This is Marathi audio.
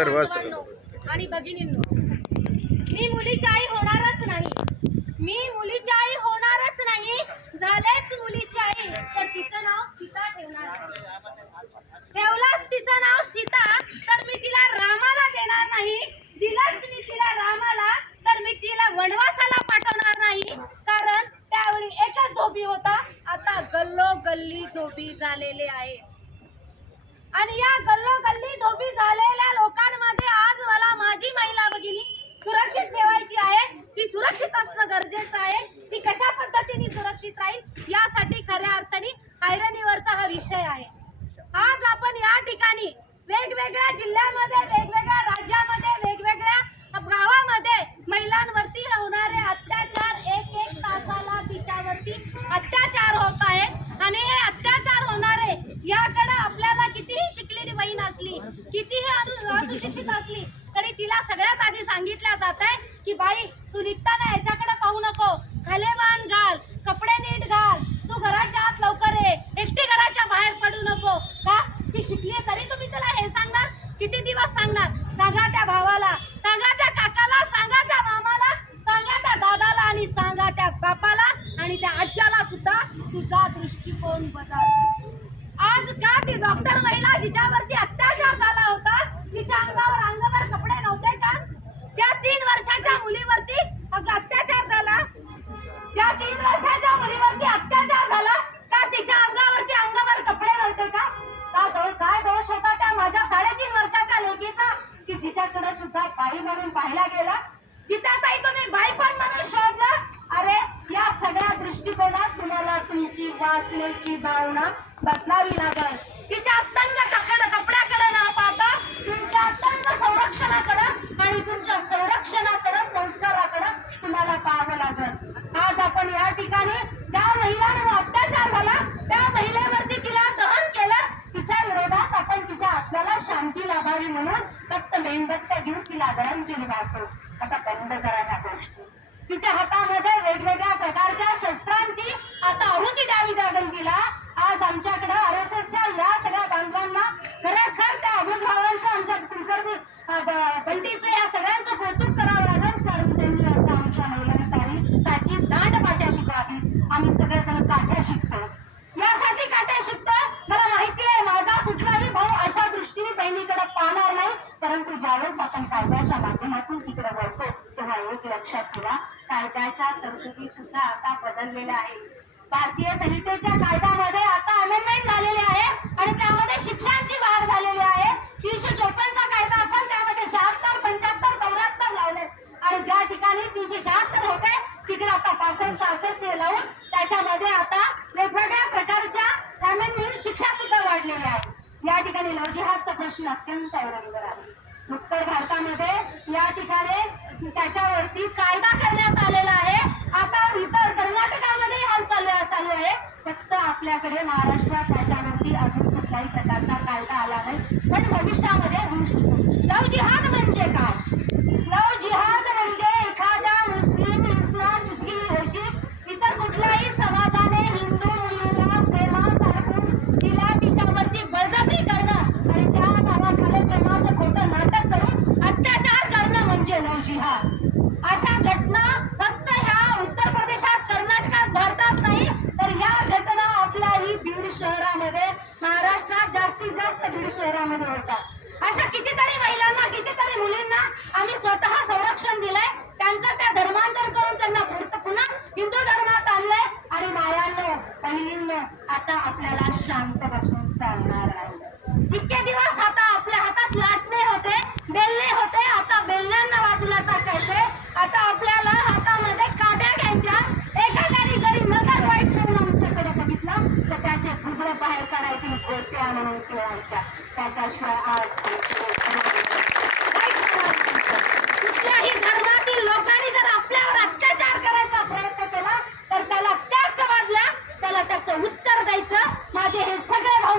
सर्व आणि भगिनींनो मी मुलीची आई होणारच नाही. मी मुलीची आई होणारच नाही. झालेच मुलीची आई. तर तिचं नाव सीता ठेवणार. ठेवलाच तिचं नाव सीता तर मी तिला रामाला देणार नाही. दिलाच मी तिला रामाला तर मी तिला वनवासाला पाठवणार नाही. कारण त्यावेळी एकच धोबी होता. आता गल्लो गल्ली धोबी झालेले आहे. आणि या गल्लोगल्ली धोबी झालेल्या लोकांमध्ये आज मला माझी महिला भगिनी सुरक्षित ठेवायची आहे ती सुरक्षित असणं गरजेचं आहे. ती कशा पद्धतीने सुरक्षित राहील? यासाठी खऱ्या अर्थाने हैरणीवरचा हा विषय आहे. आज आपण या ठिकाणी वेगवेगळ्या जिल्ह्यामध्ये वेगवेगळ्या राज्यामध्ये वेगवेगळ्या गावामध्ये महिलांवरती होणारे अत्याचार एक एक तासाला तिच्यावरती अत्याचार होत आहेत आणि हे अत्याचार होणारे याकडे आपल्याला कितीही शिकलेली बहीण असली कितीही अनु- असुशिक्षित असली तरी तिला सगळ्यात आधी सांगितल्या जात आहे की बाई तू निघताना याच्याकडे पाहू नको. खलेवान घाल कपडे नीट घाल तू घराच्या आत लवकर ये एकटी घराच्या बाहेर पडू नको का ती शिकली तरी तुम्ही तिला हे सांगणार किती दिवस सांगणार सांगा त्या भावाला सांगा त्या काकाला सांगा त्या मामाला सांगा त्या दादाला आणि सांगा त्या बापाला आणि त्या आज्याला सुद्धा तुझा दृष्टिकोन बदल आज का ती डॉक्टर महिला जिच्यावरती अत्याचार झाला होता तिच्या अंगावर अंगावर कपडे नव्हते का? त्या तीन वर्षाच्या मुलीवरती अत्याचार झाला त्या तीन वर्षाच्या मुलीवरती अत्याचार झाला का तिच्या अंगावरती अंगावर कपडे नव्हते का? काय दोष होता त्या माझ्या साडेतीन वर्षाच्या लेकीचा की जिच्याकडे सुद्धा काही म्हणून पाहिला गेला? जिचा ताई तुम्हाला तुमची वासनेची भावना बदलावी लागल. तिच्या अत्यंत कपड कपड्याकडे न पाहता तुमच्या अत्यंत संरक्षणाकडे आणि तुमच्या संरक्षणाकडे संस्काराकडे तुम्हाला पाहावं लागल. आज आपण या ठिकाणी ज्या महिलांवर अत्याचार झाला त्या महिलेवरती तिला दहन केलं. तिच्या विरोधात आपण तिच्या आत्म्याला शांती लाभावी म्हणून फक्त मेणबत्त्या घेऊन तिला आदरांजली वाहतो. आता बंद करा त्या गोष्टी. तिच्या हातामध्ये कुठलाही भाऊ अशा दृष्टीने बहिणीकडे पाहणार नाही. परंतु ज्यावेळेस आपण कायद्याच्या माध्यमातून तिकडे वळतो तेव्हा एक लक्षात ठेवा. कायद्याच्या तरतुदी सुद्धा आता बदललेल्या आहेत. भारतीय संहितेच्या कायद्यामध्ये आता अमेंडमेंट झालेले आहे आणि त्यामध्ये शिक्षांची वाढ झालेली आहे. तीनशे चोपन्नचा कायदा असेल त्यामध्ये शहात्तर पंच्याहत्तर चौऱ्याहत्तर लावले आणि ज्या ठिकाणी तीनशे शहात्तर होते तिकडे आता पासष्ट सहासष्ट लावून त्याच्यामध्ये आता वेगवेगळ्या प्रकारच्या अमेंडमेंट शिक्षा सुद्धा वाढलेले आहेत. या ठिकाणी लवजिहादचा प्रश्न अत्यंत रंगर आहे. उत्तर भारतामध्ये या ठिकाणी त्याच्यावरती कायदा करण्यात आलेला आहे. अशा कितीतरी महिलांना कितीतरी मुलींना आम्ही स्वतः संरक्षण दिलंय. त्यांचं त्या धर्मांतर करून त्यांना पुन्हा हिंदू धर्मात आणलंय आणि मायानं बहिणींनो आता आपल्याला शांत बसून चालणार आहे. इतके दिवस गोट्या त्याच्याशिवाय आज कुठल्याही धर्मातील लोकांनी जर आपल्यावर अत्याचार करायचा प्रयत्न केला तर त्याला त्याच बाजूला त्याला त्याचं उत्तर द्यायचं. माझे हे सगळे भाऊ